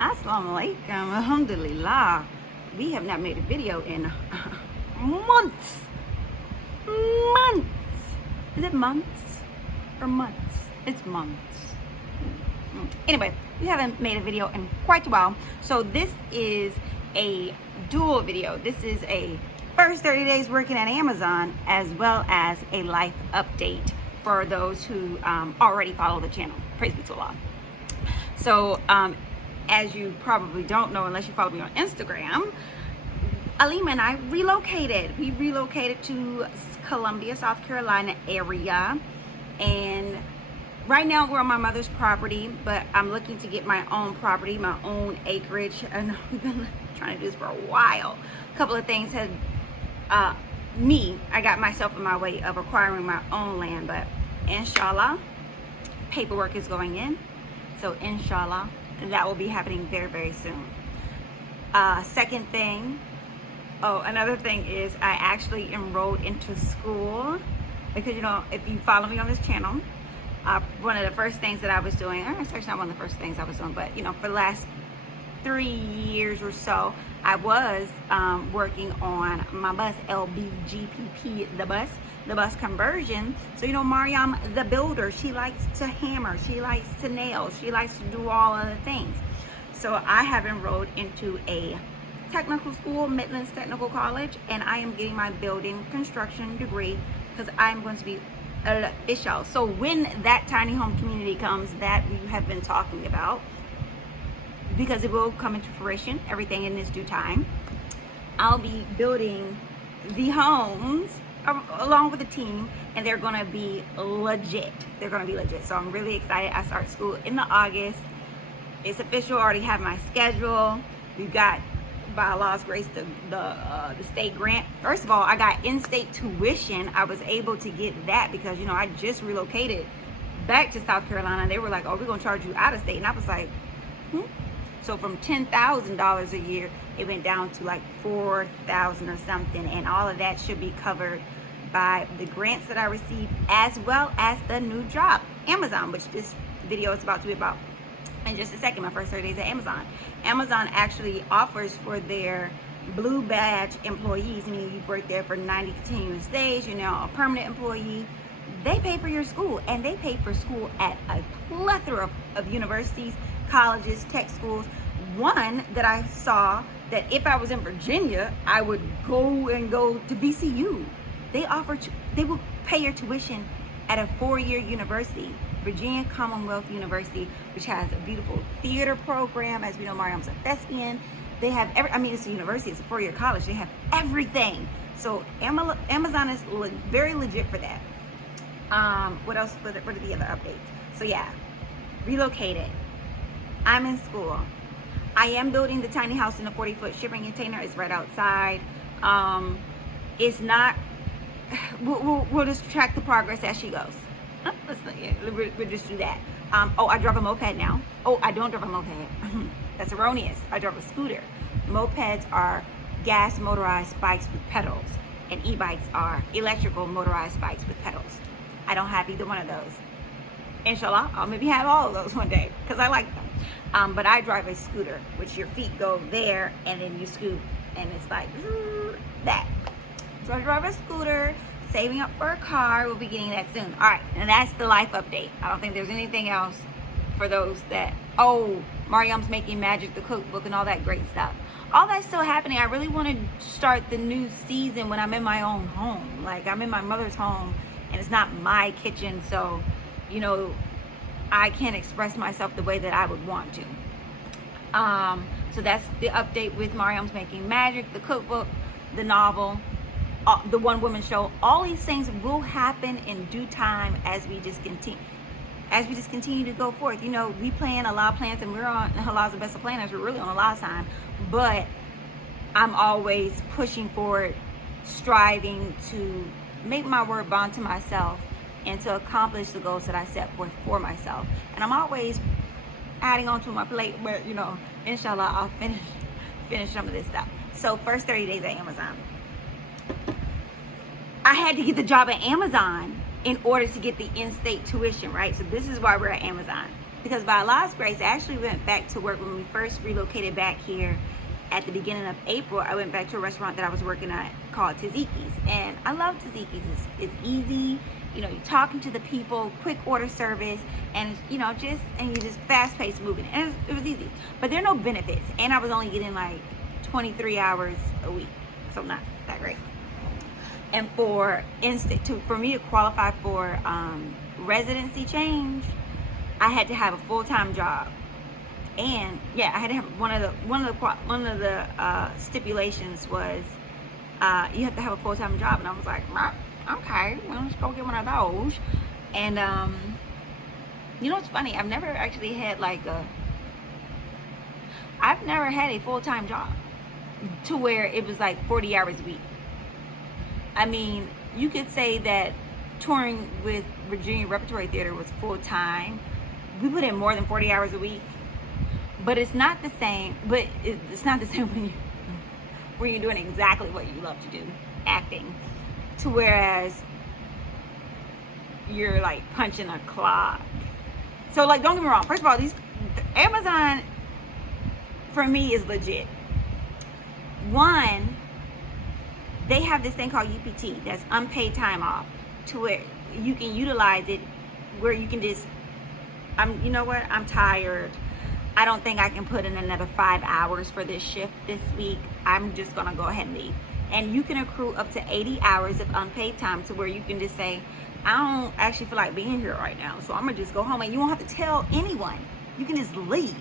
Assalamu alaikum, alhamdulillah. We have not made a video in months. Months. Is it months or months? It's months. Anyway, we haven't made a video in quite a while. So this is a dual video. This is a first 30 days working at Amazon, as well as a life update for those who already follow the channel. Praise be to Allah. So as you probably don't know, unless you follow me on Instagram, Alima and I relocated. We relocated to Columbia, South Carolina area, and right now we're on my mother's property, but I'm looking to get my own property, my own acreage, and we've been trying to do this for a while. A couple of things had I got myself in my way of acquiring my own land, but inshallah, paperwork is going in, so inshallah that will be happening very, very soon. Second thing, another thing is I actually enrolled into school, because if you follow me on this channel, one of the first things that I was doing, or it's actually not one of the first things I was doing, but for the last 3 years or so, I was working on my bus, LBGPP, the bus conversion. So Mariam the builder, she likes to hammer, she likes to nail, she likes to do all of the things. So I have enrolled into a technical school, Midlands Technical College, and I am getting my building construction degree because I'm going to be official. So when that tiny home community comes that we have been talking about, because it will come into fruition, everything in its due time, I'll be building the homes along with the team, and they're gonna be legit. They're gonna be legit. So I'm really excited. I start school in the August. It's official. I already have my schedule. We've got, by Allah's grace, the state grant. First of all, I got in-state tuition. I was able to get that because I just relocated back to South Carolina. They were like, "Oh, we're gonna charge you out of state," and I was like, So from $10,000 a year, it went down to like $4,000 or something, and all of that should be covered by the grants that I received, as well as the new job, Amazon, which this video is about to be about in just a second. My first 30 days at Amazon. Amazon actually offers for their blue badge employees, meaning you work there for 90 continuous days, a permanent employee. They pay for your school, and they pay for school at a plethora of universities, colleges, tech schools. One that I saw that if I was in Virginia, I would go to VCU. They will pay your tuition at a 4-year university, Virginia Commonwealth University, which has a beautiful theater program. As we know, Mariam's a thespian. They have it's a university, it's a 4-year college. They have everything. So Amazon is very legit for that. What else? What are the other updates? So yeah, relocated. I'm in school. I am building the tiny house in a 40-foot shipping container. It's right outside. It's not. We'll just track the progress as she goes. We'll just do that. I drive a moped now. I don't drive a moped. That's erroneous. I drive a scooter. Mopeds are gas motorized bikes with pedals, and e-bikes are electrical motorized bikes with pedals. I don't have either one of those. Inshallah, I'll maybe have all of those one day because I like them. But I drive a scooter, which your feet go there and then you scoot, and it's like that. So I drive a scooter, saving up for a car. We'll be getting that soon. All right, and that's the life update. I don't think there's anything else for those that, Mariam's making magic, the cookbook, and all that great stuff. All that's still happening. I really want to start the new season when I'm in my own home. Like, I'm in my mother's home, and it's not my kitchen, so I can't express myself the way that I would want to. So that's the update with Mariam's Making Magic, the cookbook, the novel, the one-woman show. All these things will happen in due time as we just continue to go forth. We plan Allah plans, and we're on Allah's the best of planners. We're really on Allah's time, but I'm always pushing forward, striving to make my word bond to myself and to accomplish the goals that I set forth for myself. And I'm always adding on to my plate, but inshallah, I'll finish some of this stuff. So first 30 days at Amazon. I had to get the job at Amazon in order to get the in-state tuition, right? So this is why we're at Amazon. because by Allah's grace, I actually went back to work when we first relocated back here at the beginning of April. I went back to a restaurant that I was working at called Taziki's, and I love Taziki's. It's easy, you know, you're talking to the people, quick order service, and you know, you're just fast-paced moving, and it was easy. But there are no benefits, and I was only getting like 23 hours a week, so not that great. And for me to qualify for residency change, I had to have a full-time job, and yeah, I had to have one of the stipulations was you have to have a full-time job, and I was like, okay, well, let's go get one of those. And you know what's funny? I've never actually had I've never had a full-time job to where it was like 40 hours a week. I mean, you could say that touring with Virginia Repertory Theater was full-time. We put in more than 40 hours a week, but it's not the same. But it's not the same when you're doing exactly what you love to do, acting, to whereas you're like punching a clock. So like, don't get me wrong. First of all, Amazon for me is legit. One, they have this thing called UPT, that's unpaid time off, to where you can utilize it, where you can just, you know what, I'm tired. I don't think I can put in another 5 hours for this shift this week. I'm just gonna go ahead and leave. And you can accrue up to 80 hours of unpaid time, to where you can just say, I don't actually feel like being here right now, so I'm gonna just go home. And you won't have to tell anyone. You can just leave,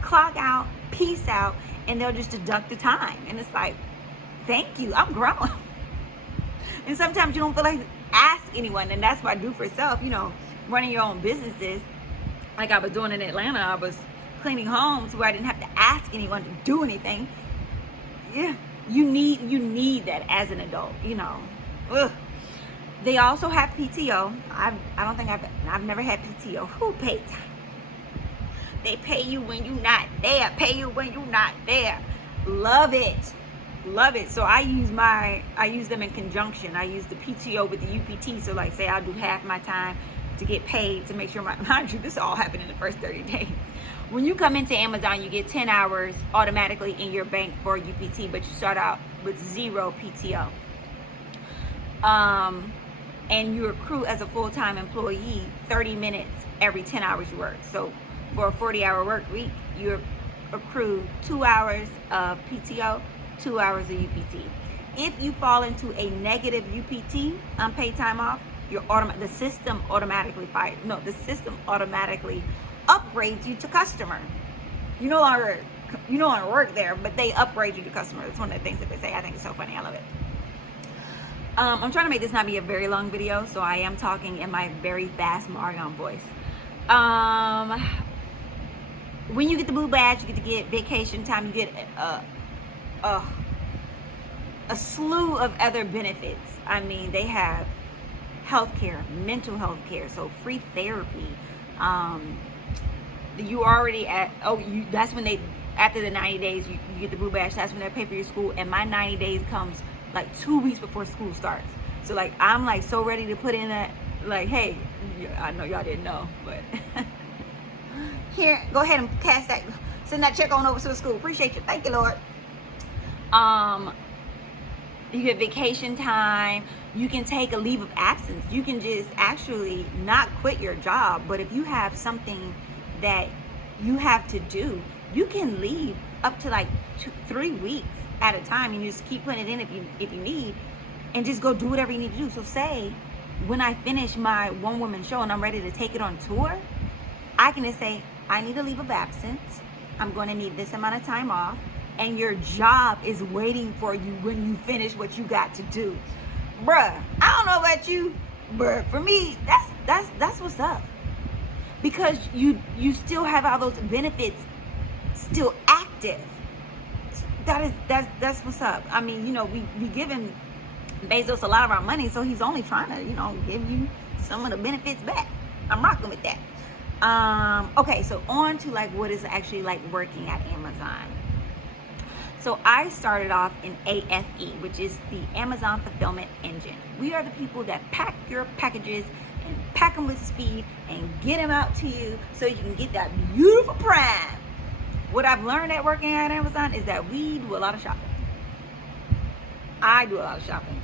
clock out, peace out, and they'll just deduct the time. And it's like, thank you, I'm grown. And sometimes you don't feel like ask anyone, and that's what I do for self, you know, running your own businesses. Like I was doing in Atlanta, I was cleaning homes where I didn't have to ask anyone to do anything. Yeah, you need that as an adult, you know. Ugh. They also have PTO. I've never had PTO. Who paid time? They pay you when you're not there. Pay you when you're not there. Love it. Love it. So I use them in conjunction. I use the PTO with the UPT. So like, say I'll do half my time to get paid, to make sure mind you, this all happened in the first 30 days. When you come into Amazon, you get 10 hours automatically in your bank for UPT, but you start out with 0 PTO. And you accrue as a full-time employee 30 minutes every 10 hours you work. So for a 40-hour work week, you accrue 2 hours of PTO, 2 hours of UPT. If you fall into a negative UPT, unpaid time off, the system automatically upgrades you to customer. You no longer work there, but they upgrade you to customer. That's one of the things that they say. I think it's so funny. I love it. I'm trying to make this not be a very long video, so I am talking in my very fast Marion voice. When you get the blue badge, you get to get vacation time. You get a slew of other benefits. I mean, they have healthcare, mental health care, so free therapy. You already that's when they, after the 90 days, you get the blue badge. That's when they pay for your school. And my 90 days comes like 2 weeks before school starts. So like, I'm like so ready to put in that, like, hey, I know y'all didn't know, but here, go ahead and send that check on over to the school. Appreciate you. Thank you, Lord. You get vacation time. You can take a leave of absence. You can just actually not quit your job, but if you have something that you have to do, you can leave up to like 2-3 weeks at a time, and you just keep putting it in if you need, and just go do whatever you need to do. So say when I finish my one-woman show and I'm ready to take it on tour, I can just say, I need a leave of absence. I'm going to need this amount of time off, and your job is waiting for you when you finish what you got to do. Bruh, I don't know about you, but for me, that's what's up. Because you still have all those benefits still active. That's what's up. I mean, you know, we giving Bezos a lot of our money, so he's only trying to, you know, give you some of the benefits back. I'm rocking with that. Okay, so on to like what is actually like working at Amazon. So I started off in AFE, which is the Amazon Fulfillment Engine. We are the people that pack your packages and pack them with speed and get them out to you so you can get that beautiful prime. What I've learned at working at Amazon is that we do a lot of shopping. I do a lot of shopping.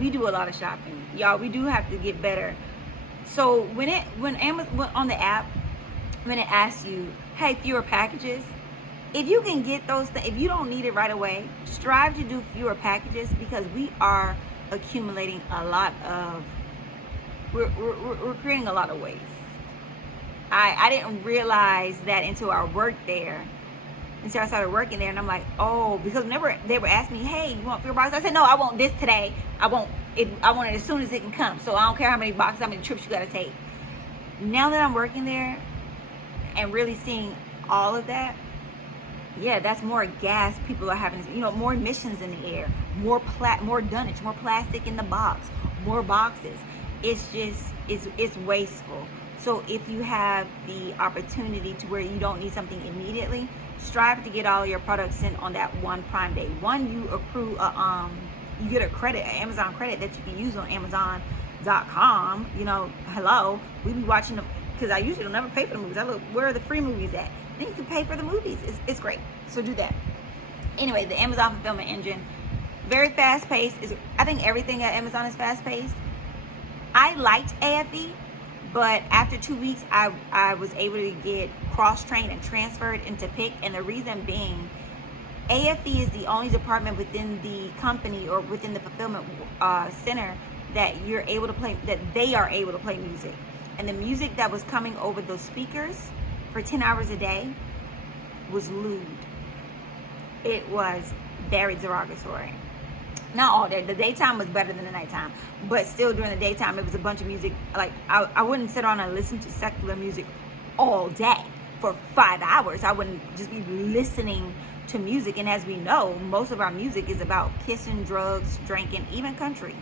We do a lot of shopping. Y'all, we do have to get better. So when Amazon on the app, when it asks you, hey, fewer packages, if you can get those things, if you don't need it right away, strive to do fewer packages, because we are accumulating a lot of, we're creating a lot of waste. I didn't realize that until I worked there. Until I started working there, and I'm like, oh, because whenever they were asking me, hey, you want fewer boxes? I said, no, I want this today. I want it as soon as it can come. So I don't care how many boxes, how many trips you gotta take. Now that I'm working there and really seeing all of that, yeah, that's more gas people are having, more emissions in the air, more dunnage, more plastic in the box, more boxes. It's just, it's wasteful. So if you have the opportunity to where you don't need something immediately, strive to get all your products in on that one Prime Day. One, you accrue you get a credit, an Amazon credit that you can use on Amazon.com. Hello, we be watching them, because I usually don't never pay for the movies. I look, where are the free movies at? Then you can pay for the movies. It's great. So do that. Anyway, the Amazon fulfillment engine, very fast paced. I think everything at Amazon is fast paced. I liked AFE. But after 2 weeks, I was able to get cross-trained and transferred into PIC. And the reason being, AFE is the only department within the company or within the fulfillment center that they are able to play music. And the music that was coming over those speakers for 10 hours a day was lewd. It was very derogatory. Not all day. The daytime was better than the nighttime, but still during the daytime, it was a bunch of music. Like I wouldn't sit on and listen to secular music all day for 5 hours. I wouldn't just be listening to music. And as we know, most of our music is about kissing, drugs, drinking, even country.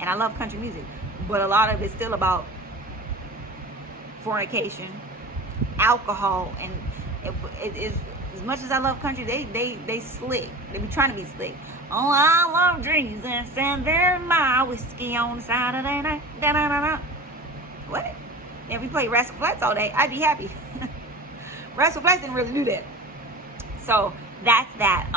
And I love country music, but a lot of it's still about fornication, alcohol, and it is. As much as I love country, they slick. They be trying to be slick. Oh, I love Jesus and there's my whiskey on Saturday night. Da-da-da-da. What? If we play Rascal Flatts all day, I'd be happy. Rascal Flatts didn't really do that. So that's that.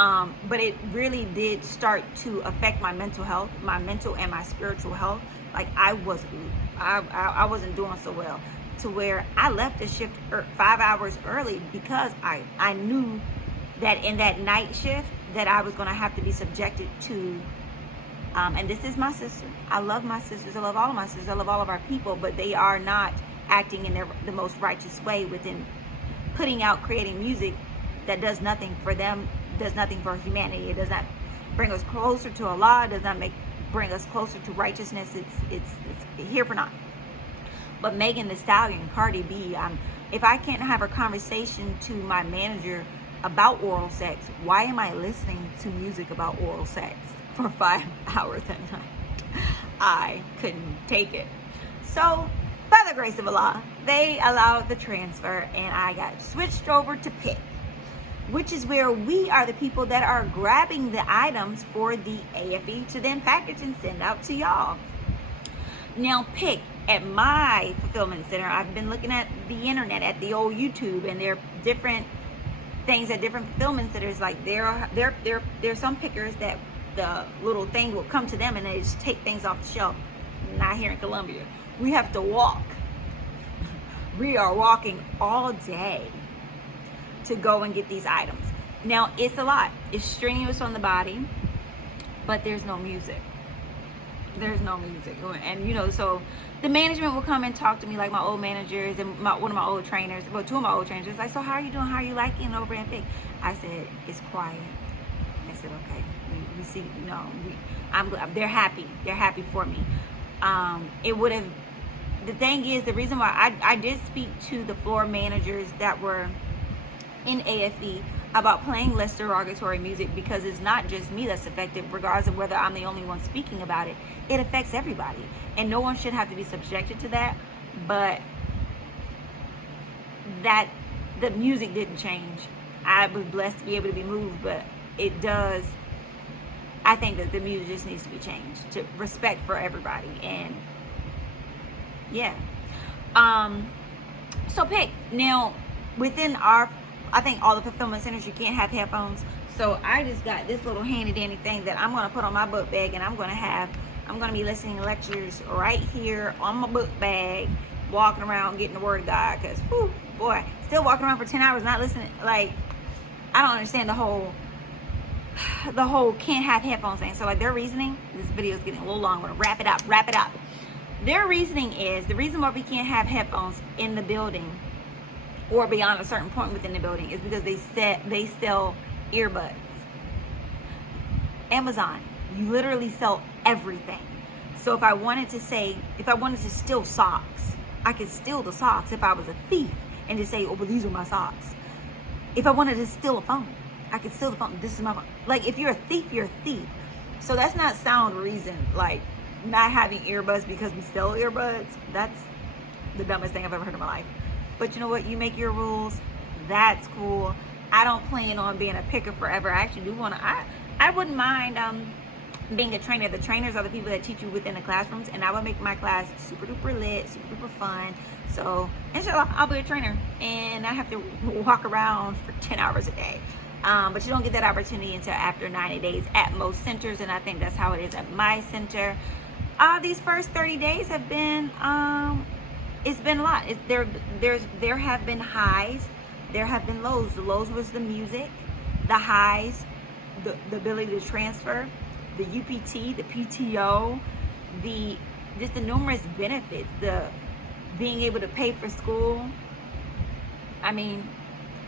But it really did start to affect my mental health, my mental and my spiritual health. Like I wasn't doing so well, to where I left the shift 5 hours early, because I knew that in that night shift that I was going to have to be subjected to, and this is my sister. I love my sisters. I love all of my sisters. I love all of our people, but they are not acting in the most righteous way within putting out, creating music that does nothing for them, does nothing for humanity. It does not bring us closer to Allah. It does not bring us closer to righteousness. It's here for naught. But Megan Thee Stallion, Cardi B, if I can't have a conversation to my manager about oral sex, why am I listening to music about oral sex for 5 hours at night? I couldn't take it. So, by the grace of Allah, they allowed the transfer, and I got switched over to PIC, which is where we are the people that are grabbing the items for the AFE to then package and send out to y'all. Now, PIC, at my fulfillment center, I've been looking at the internet, at the old YouTube, and there are different things at different fulfillment centers. Like there's some pickers that the little thing will come to them and they just take things off the shelf. Not here in Columbia. We have to walk. We are walking all day to go and get these items. Now, it's a lot. It's strenuous on the body, but there's no music. There's no music. And so the management will come and talk to me, like my old managers and one of my old trainers, well, two of my old trainers, like, so how are you doing? How are you liking over in PIC? I said, it's quiet. I said, okay, we see, they're happy. They're happy for me. The thing is, the reason why I did speak to the floor managers that were in AFE about playing less derogatory music, because it's not just me that's affected, regardless of whether I'm the only one speaking about it. It affects everybody, and no one should have to be subjected to that. But that the music didn't change. I was blessed to be able to be moved, but it does. I think that the music just needs to be changed to respect for everybody, and Yeah. So pick. Now, within I think all the fulfillment centers, you can't have headphones. So I just got this little handy dandy thing that I'm going to put on my book bag, and I'm going to be listening to lectures right here on my book bag, walking around getting the word of God. Because, boy, still walking around for 10 hours not listening. Like, I don't understand the whole can't have headphones thing. So, like, their reasoning, this video is getting a little long. I'm going to wrap it up. Their reasoning is, the reason why we can't have headphones in the building or beyond a certain point within the building is because they sell earbuds. Amazon, you literally sell everything. So if I wanted to steal socks, I could steal the socks if I was a thief and just say, oh, but these are my socks. If I wanted to steal a phone, I could steal the phone. This is my phone. Like, if you're a thief, you're a thief. So that's not sound reason, like not having earbuds because we sell earbuds. That's the dumbest thing I've ever heard in my life. But you know what? You make your rules. That's cool. I don't plan on being a picker forever. I actually do want to. I wouldn't mind being a trainer. The trainers are the people that teach you within the classrooms, and I would make my class super duper lit, super duper fun. So inshallah, I'll be a trainer, and I have to walk around for 10 hours a day. But you don't get that opportunity until after 90 days at most centers, and I think that's how it is at my center. These first 30 days have been it's been a lot. There have been highs, there have been lows. The lows was the music, the highs, the ability to transfer, the UPT, the PTO, just the numerous benefits, the being able to pay for school. I mean,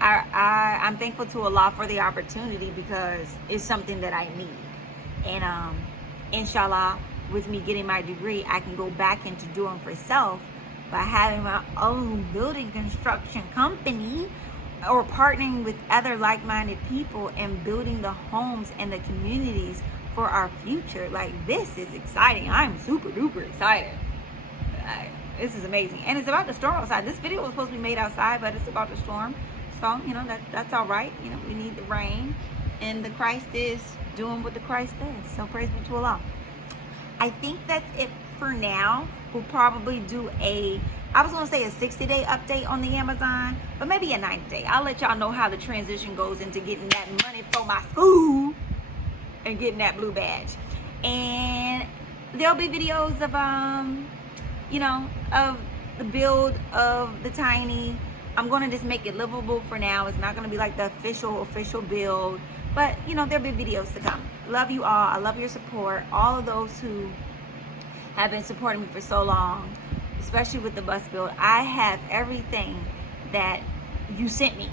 I'm thankful to Allah for the opportunity because it's something that I need. And inshallah, with me getting my degree, I can go back into doing for self by having my own building construction company or partnering with other like-minded people and building the homes and the communities for our future. Like, this is exciting. I'm super duper excited. This is amazing. And it's about to storm outside. This video was supposed to be made outside, but it's about to storm. So, that's all right. We need the rain. And the Christ is doing what the Christ does. So praise be to Allah. I think that's it for now. We'll probably do I was going to say a 60-day update on the Amazon, but maybe a 90-day. I'll let y'all know how the transition goes into getting that money for my school and getting that blue badge. And there'll be videos of, of the build of the tiny. I'm going to just make it livable for now. It's not going to be like the official build, but there'll be videos to come. Love you all. I love your support. All of those who have been supporting me for so long, especially with the bus build. I have everything that you sent me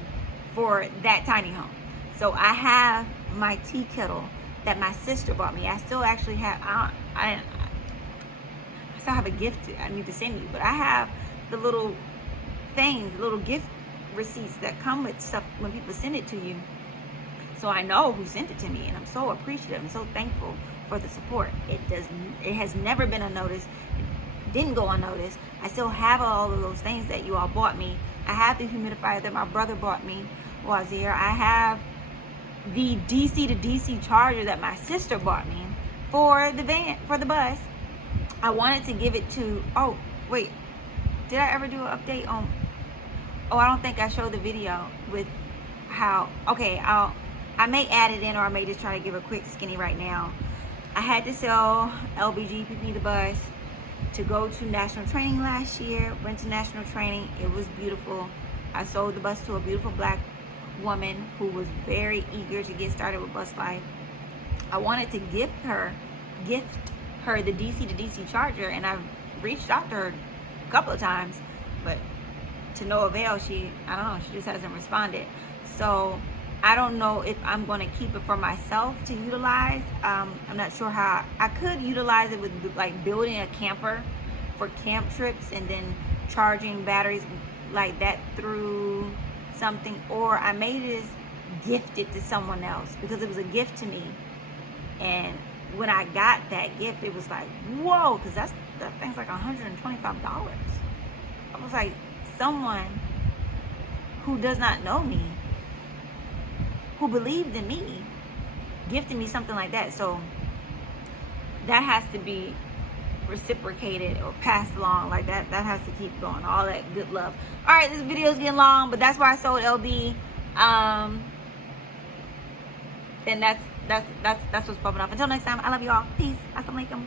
for that tiny home. So I have my tea kettle that my sister bought me. I still actually have, I still have a gift I need to send you, but I have the little things, little gift receipts that come with stuff when people send it to you. So I know who sent it to me, and I'm so appreciative and so thankful for the support. It has never been unnoticed. It didn't go unnoticed. I still have all of those things that you all bought me. I have the humidifier that my brother bought me, Wazir. I have the DC to DC charger that my sister bought me for the bus. I wanted to give it to, oh wait, did I ever do an update on, I don't think I showed the video with how, okay, I may add it in, or I may just try to give a quick skinny right now. I had to sell LBGPP the bus to go to national training last year. Went to national training. It was beautiful. I sold the bus to a beautiful black woman who was very eager to get started with bus life. I wanted to gift her the DC to DC charger, and I've reached out to her a couple of times, but to no avail. She just hasn't responded. So I don't know if I'm going to keep it for myself to utilize. I'm not sure how I could utilize it with like building a camper for camp trips and then charging batteries like that through something, or I may just gift it to someone else because it was a gift to me. And when I got that gift, it was like, whoa, because that thing's like $125. I was like, someone who does not know me, who believed in me, gifted me something like that. So that has to be reciprocated or passed along. Like that has to keep going. All that good love. All right, this video is getting long, but that's why I sold LB. And that's what's popping off. Until next time, I love you all. Peace. Assalamu alaikum.